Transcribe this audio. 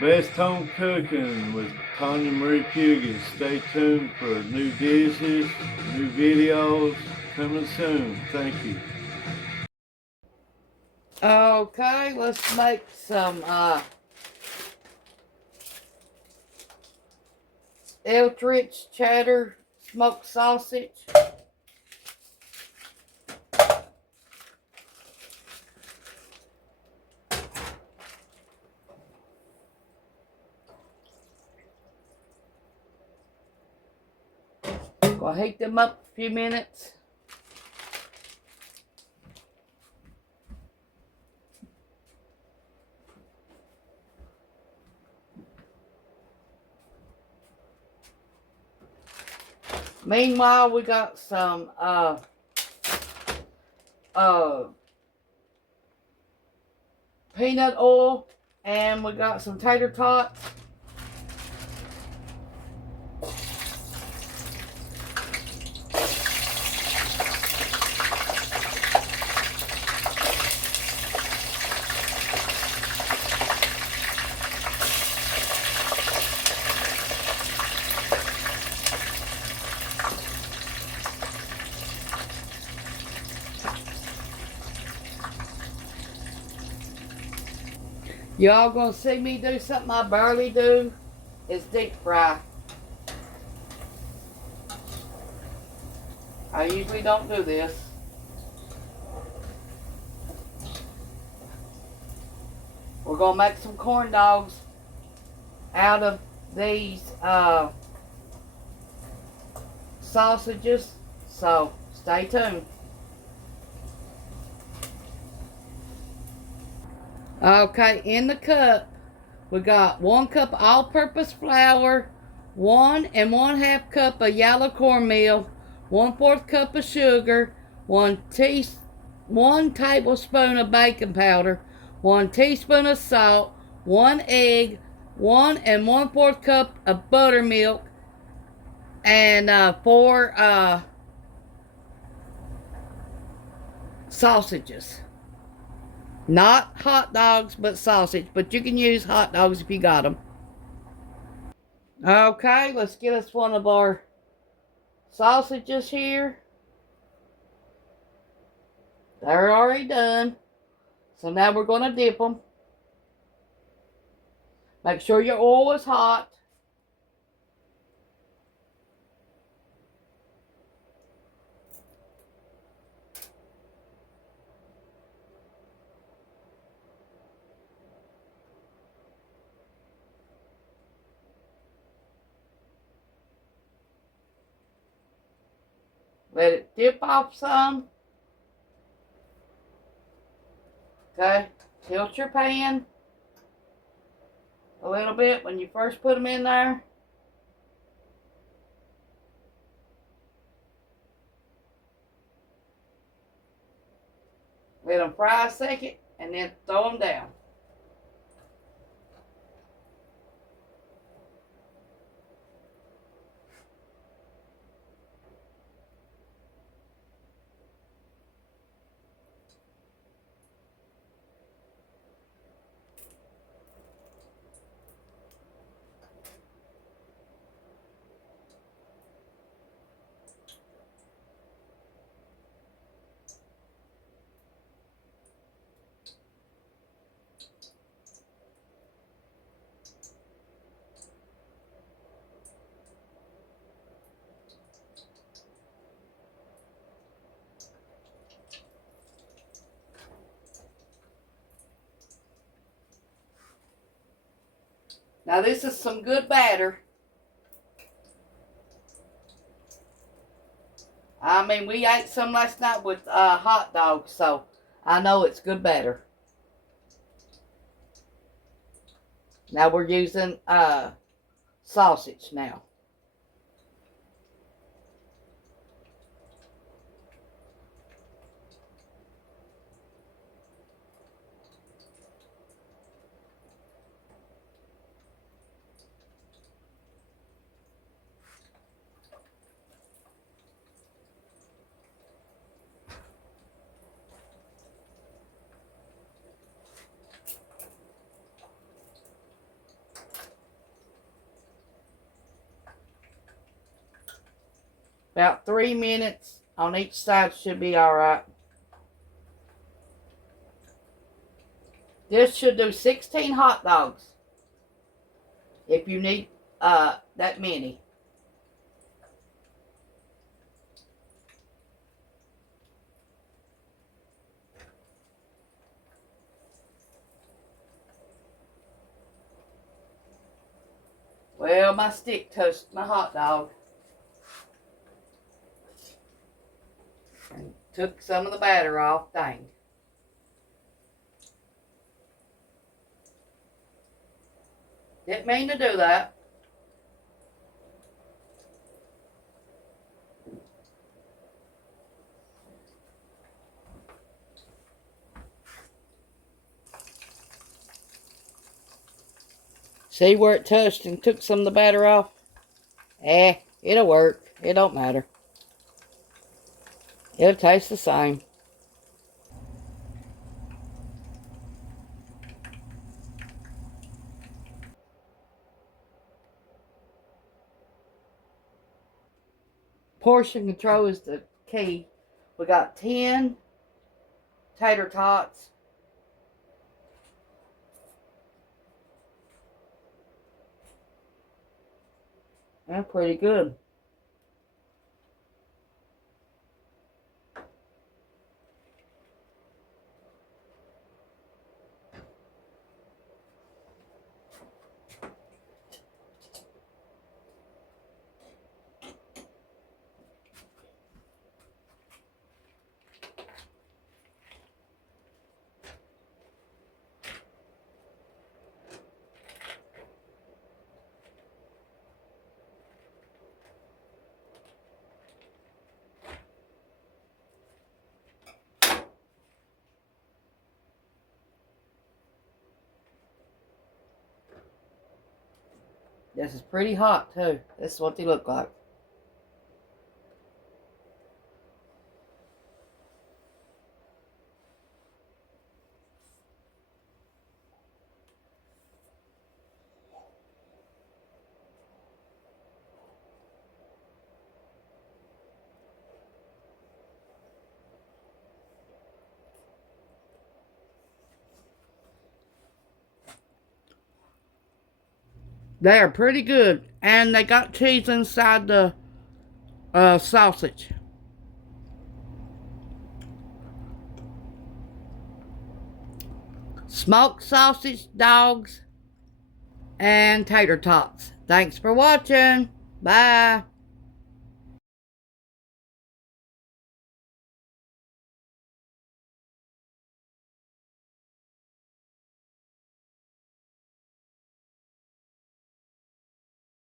Best Home Cooking with Tawynia M Fugate. Stay tuned for new dishes, new videos coming soon. Thank you. Okay, let's make some Eldritch cheddar smoked sausage. Gonna heat them up a few minutes. Meanwhile, we got some peanut oil, and we got some tater tots. Y'all gonna see me do something I barely do, is deep fry. I usually don't do this. We're gonna make some corn dogs out of these sausages, so stay tuned. Okay, in the cup, we got 1 cup all-purpose flour, 1 1/2 cup of yellow cornmeal, 1/4 cup of sugar, 1 tablespoon of baking powder, 1 teaspoon of salt, 1 egg, 1 1/4 cup of buttermilk, and 4 sausages. Not hot dogs, but sausage. But you can use hot dogs if you got them. Okay, let's get us one of our sausages here. They're already done. So now we're going to dip them. Make sure your oil is hot. Let it dip off some. Okay, tilt your pan a little bit when you first put them in there. Let them fry a second and then throw them down. Now this is some good batter. I mean, we ate some last night with hot dogs, so I know it's good batter. Now we're using sausage now. About 3 minutes on each side should be alright. This should do 16 hot dogs. If you need that many. Well, my stick touched my hot dog. And took some of the batter off. Dang. Didn't mean to do that. See where it touched and took some of the batter off? It'll work. It don't matter. It'll taste the same. Portion control is the key. We got 10 tater tots. They're pretty good. This is pretty hot too. This is what they look like. They are pretty good. And they got cheese inside the sausage. Smoked sausage, dogs, and tater tots. Thanks for watching. Bye.